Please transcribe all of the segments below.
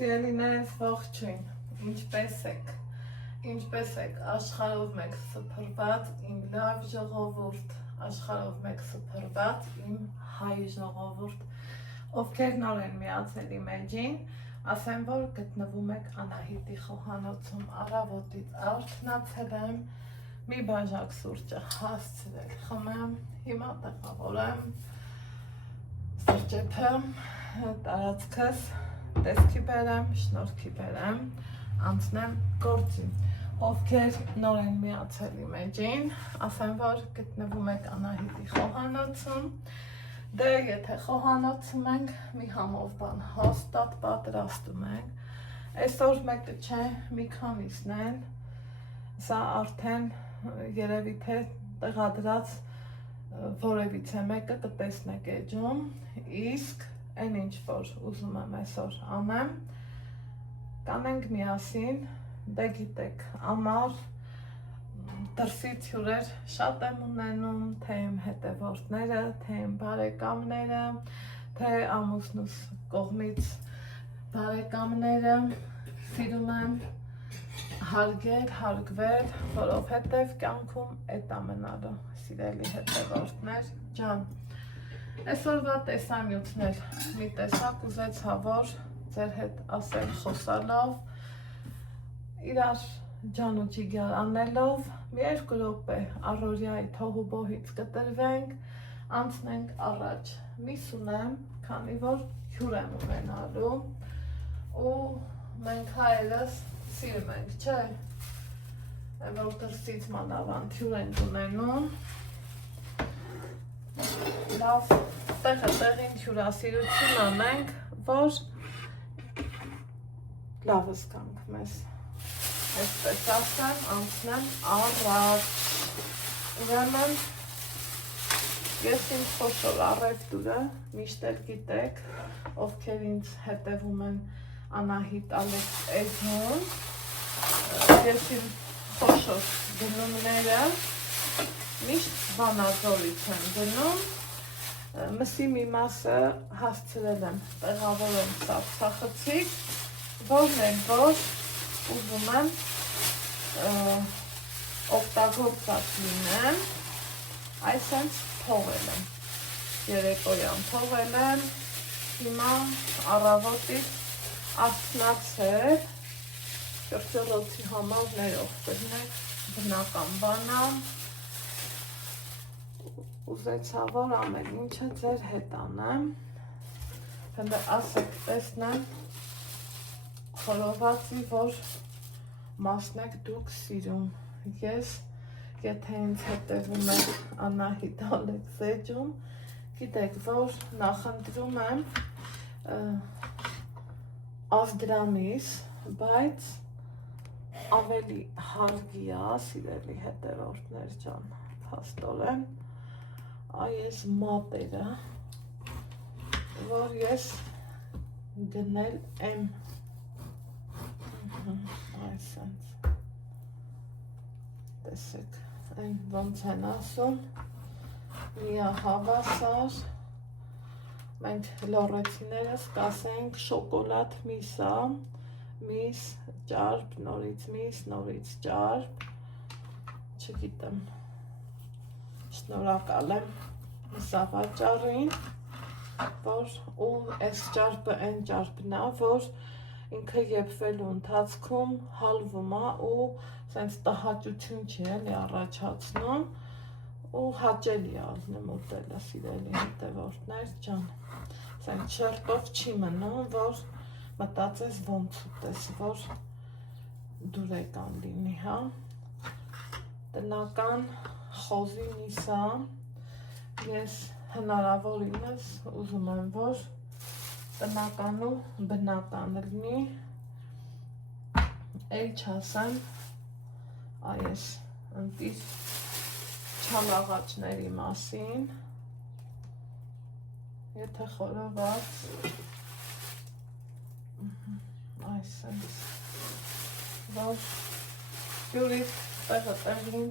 Սիրելիներս ողջույն, ինչպես եք, աշխարհով մեկ սփռված իմ լավ ժողովուրդ, աշխարհով մեկ սփռված իմ հայ ժողովուրդ, ովքեր նոր են միացել իմ էջին, ասեմ, որ գտնվում եք Անահիտի խոհանոցում, առավոտից արթնացել եմ, մի բաժակ սուրճը հասցրել, խմեմ, հիմա տեղավորեմ, սրճեփեմ, տարածքս տեսքի բերեմ, շնորհքի բերեմ, անցնեմ գործին, ովքեր նոր են միացել իմ էջին, ասեմ, որ գտնվում եք Անահիտի խոհանոցում, դե եթե խոհանոցում ենք, մի համով բան հաստատ պատրաստում ենք, այսօր մեկը չէ, մի քանիսն են, սա արդեն երևի թե տեղադրած որևիցե մեկը կտեսնեք էջում, իսկ այն ինչ որ ուզում եմ այսօր անեմ, կանենք միասին, դե գիտեք, ամառ դրսից հյուրեր շատ եմ ունենում, թե իմ հետևորդները, թե իմ բարեկամները, թե ամուսնուս կողմից բարեկամները, սիրում եմ հարգել, հարգվել, որովհետև կյանքում էդ ամենալու սիրելի հետևորդներ ջան, այսօրվա տեսանյութներ մի տեսակ ուզեցա, որ ձեր հետ ասել խոսալով, իրար ջան ու ջիգար անելով, մի երկու րոպե առօրյայի թոհուբոհից կտրվենք, անցնենք առաջ, միս ունեմ, քանի որ հյուր եմ ունենալու ու մենք հայերս սիրում ենք, չէ, որ դրսից մանավանդ հյուր ենք ունենում, լավ, տեղին հյուրասիրություն անենք, որ լավս կանք մեզ, այսպես ասեմ, անցնեմ առաջ, ուրեմն, ես իմ խոշոր առևտուրը, միշտ էլ գիտեք, ովքեր ինձ հետևում են Անահիտ Ալեքս էջում, ես իմ խոշոր գնումները միշտ Վանաձորից եմ գնում, մսի մի մասը հասցրել եմ տեղավորել Սարսափցիկ, որն էլ որ ուզում եմ օգտագործած լինեմ, այսենց թողել եմ, երեկոյան թողել եմ, հիմա առավոտից արթնացել, կրճռոցի համար ներող կրնեք, բնական բանա, ուզեցա, որ ամեն ինչը ձեր հետ անեմ, հնդը ասեք տեսնեմ, խորովածի, որ մասն եք դուք սիրում, ես, եթե ինձ հետևում եք Անահիտ Ալեքս էջում, գիտեք, որ նախընտրում եմ ազդրամիս, բայց ավելի հարգիա, սիրելի հետևորդներ ջան, փաստորեն, այս մատերը, որ ես գնել եմ, այսենց, տեսեք, այն ոնց են ասում, միահավասար, մենք լորեցիներս կասենք շոկոլադ միսա, միս, ճարպ, նորից ճարպ, չգիտեմ, շնորհակալ եմ սա վաճառին, որ ու այս ճարպը այն ճարպն է, որ ինքը եփվելու ընթացքում հալվում է ու սենց տհաճություն չի էլի առաջացնում ու հաճելի է ազնեմ ուտելը, սիրելի հետևորդներ ջան, սենց շերտով չի մնում, որ մտածես ոնց ուտես, որ դուրեկան լինի, հա, տնական խոզի միսա, ես հնարավորինս ուզում եմ, որ տնական ու բնական լինի, էլ չասեմ, այս ընտիր չալաղաճների մասին, եթե խորոված, այսենց, որ հյուրից տեղին,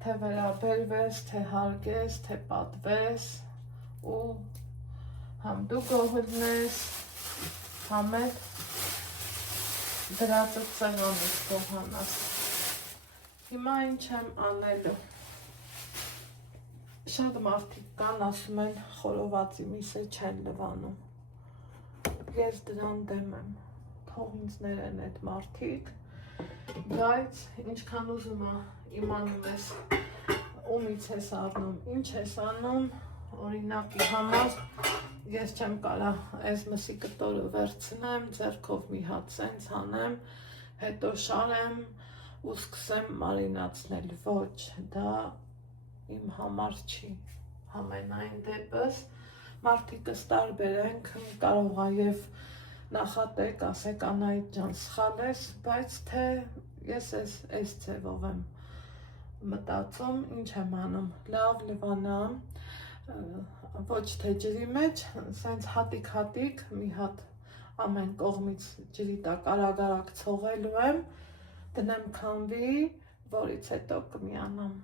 թե վերաբերվես, թե հարգես, թե պատվես ու համ դու գոհլնես, համել դրածը ծեղանից կողանաս։ Հիմա ինչ եմ անելու։ Շատ մարդիկ կան, ասում են խորովածի միսը չեն լվանում։ Ես դրան դեմ եմ, թող ինձ ներեն այդ մարդիկ, բայց ինչքան ուզում իմանում ես ումից ես առնում, ինչ ես անում, օրինակի համար ես չեմ կարա այս մսի կտորը վերցնեմ, ձեռքով մի հատ սենց հանեմ, հետո շարեմ ու սկսեմ մարինացնել, ոչ, դա իմ համար չի, համենայն դեպս մարդիկս տարբեր ենք, կարող է և նախատեք, ասեք Անահիտ ջան սխալ ես, բայց թե ես այս ձևով եմ մտածում, ինչ եմ անում, լավ լվանամ, ոչ թե ջրի մեջ, սենց հատիկ մի հատ ամեն կողմից ջրի տակ արագ ցողելու եմ, դնեմ քամվի, որից հետո կմիանամ։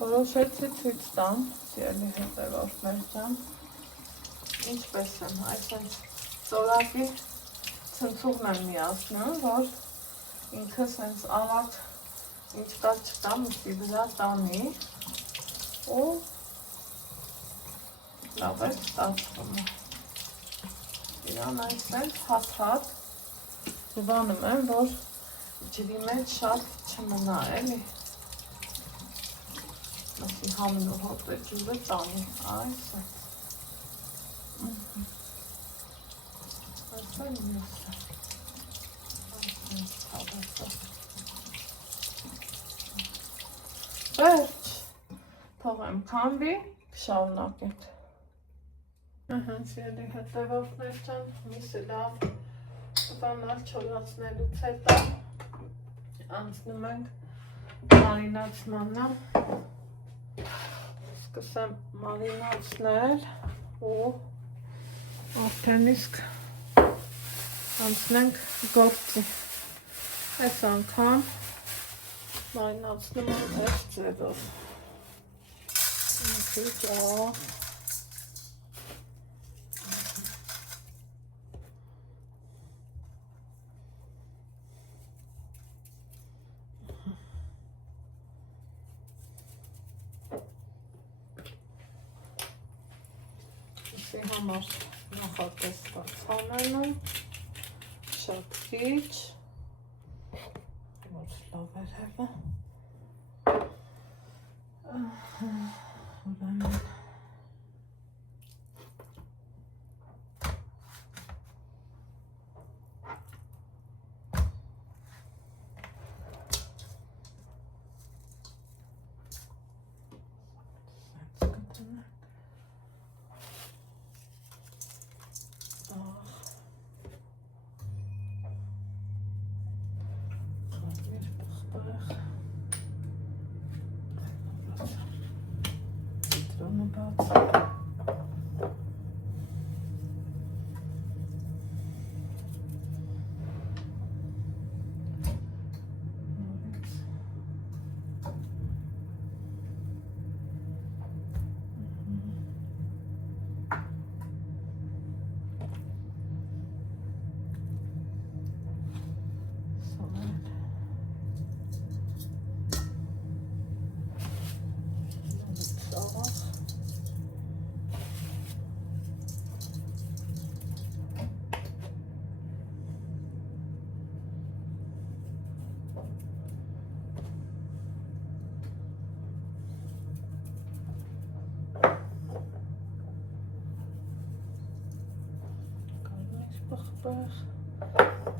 Որոշեցի ցույց տամ, սիրելի հետևորդներ ջան, ինչպես եմ, այսպես ծորակի ցնցուղն եմ միացնում, որ ինքը սենց արագ ինչ կա չկա մսի վրա տանի ու լավ է ստացվում է։ Իրան այսպես հատ լվանում եմ, որ ջրի մեջ շատ չմնա էլի։ Ասի համն ու հոտը ջուրը տանի, այս է։ Այս է մյուսը։ Վերջ, թողեմ քամվի, կշարունակենք։ Սիրելի հետևորդներ ջան, միսը լավ տվանալ չորացնելուց հետո անցնում ենք մարինացմանը, սկսեմ մարինացնել ու արդեն իսկ անցնենք գործի։ Այս անգամ մարինացնում եմ այս ձևով։ Համար նախատեսված անենում, շատ քիչ, որ լավ էր հետը, ուրեմն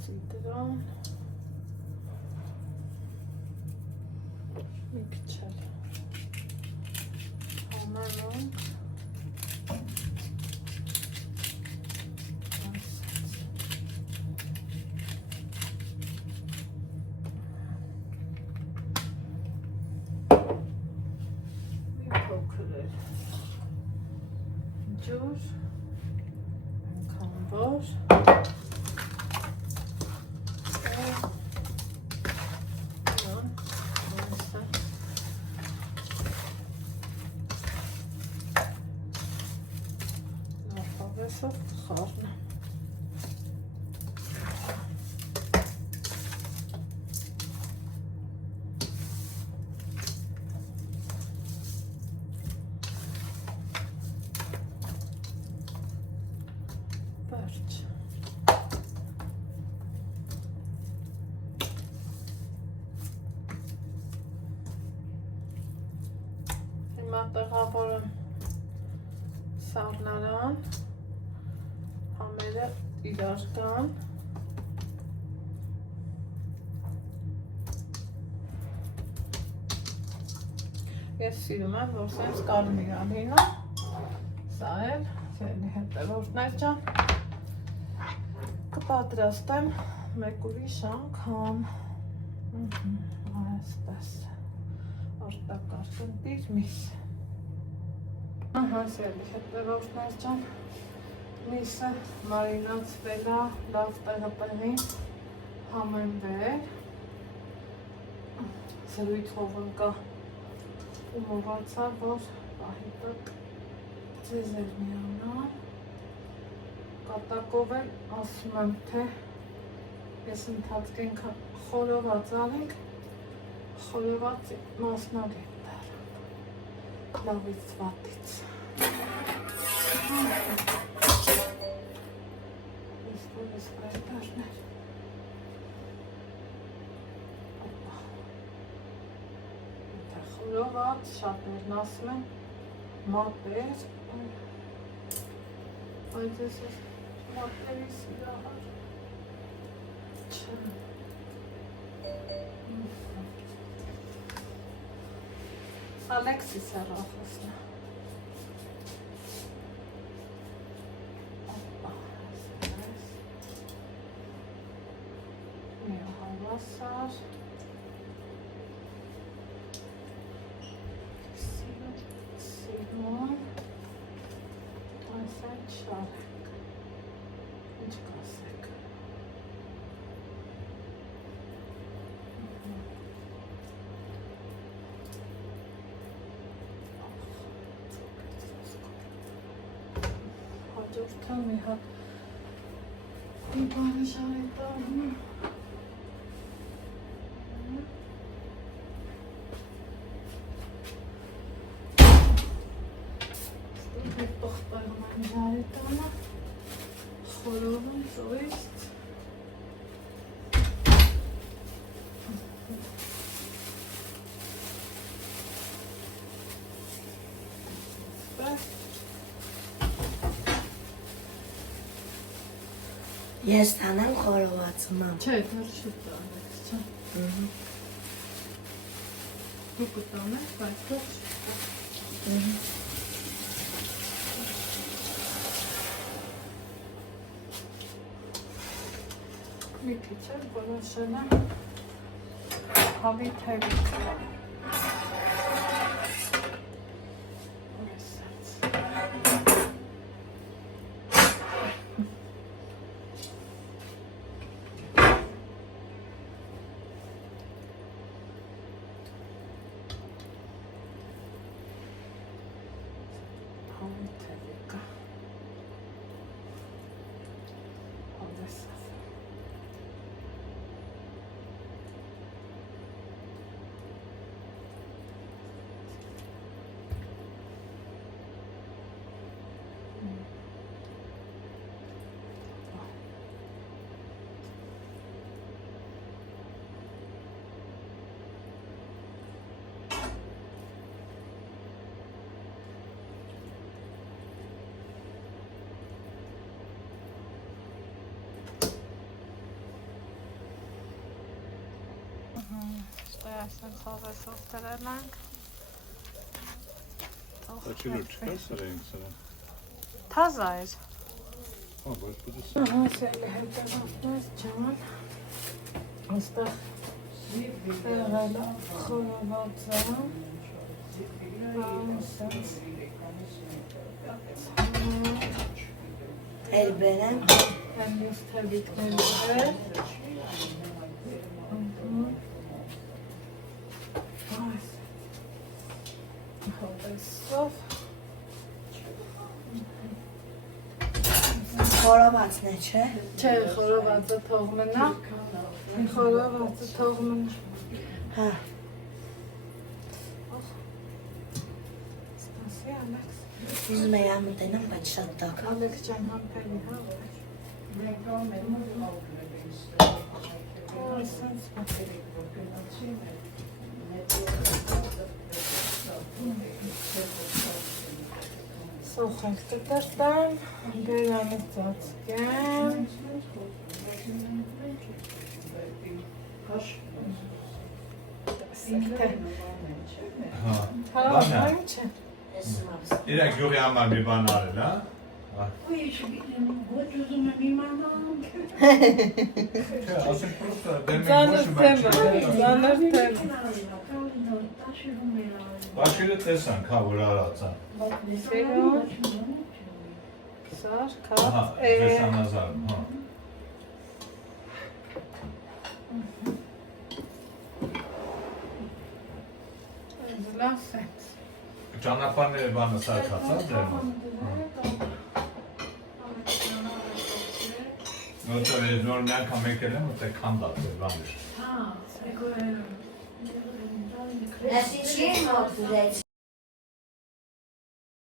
Citrón, mixture, almond, coconut juice, and combos. Խառնը տեղավորում սառնարան, համերը իրար կան։ Ես սիրում եմ, որ սենց կարմիր լինա, սա էլ սերի հետևորդներ ջան, կպատրաստեմ մեկ ուրիշ անգամ, այսպես, արտակարգ ընտիր միս, սերի հետևորդներ ջան, միսը մարինացվել է, լավ տեղին համենվել, զրույթով ընկա ու մոռացա, որ պահիտակ ձեզ էր միանալ, կատակով էլ ասում եմ, թե ես ընթացքենք խորոված անենք, խորոված մասնագետ դարան, լավից վատից։ Ես այդարներ։ Խորոված, շատերն ասում են, մատեր, բայց ես մատերի սիրահար չեմ։ Ալեքսիս է ռախոսն է։ Մի հավասար։ Սիրում, այս այդ շարեք, ինչ կասեք։ Հաջորդը մի հատ մի բանի շարետարում Ժարետանը, խորովում ծույստ, Ես տանեմ խորովածում եմ։ Չէ, դեռ շուտ անեց, չէ։ Դու կտանես, բայց դեռ շուտ։ Մի քիչ էլ որոշել եմ հավի թևից։ Հավի թևի կա։ Հավեսավ։ Այսպես հավեսով դրել ենք։ Աչիրուչ կա սրենք սրա։ Թազա էր։ բայց պիտի Սելի հետևորդներ ջան, այստեղ եղել է խորովածը, Էլ բերեմ։ են ես թևիկների հետ, Հովեսով Խորովածն է, չէ։ Չէ, խորովածը թող մնա, խորովածը թող մնա։ Հա։ Ստասի Ալեքս։ Ուզում էի ամտենամ, բայց շատ տակ։ Ալեքս ջան համպերի, հա։ Սենց Սոխենք կտրտան, բերանը ծածկեմ, Հա։ հա, Բանա։ ինչ է, Իրենք յուղի համար մի բան արել, հա։ Չէ, ասենք պրոստը դեմին ծանր ոչ թեմա, մի ծանր թեմ, Բաշիրը տեսանք, հա, որ արած է։ սերոն, սար, Ահա, կապ, դեսանազարում, հա։ լավ ենք, Ճանապարհները բանը սարքած է դեռ։ Որտեղ ես նոր մի անգամ եկել եմ, որտեղ քանդած է բաներ։ Ես ինչի եմ ոտվեց։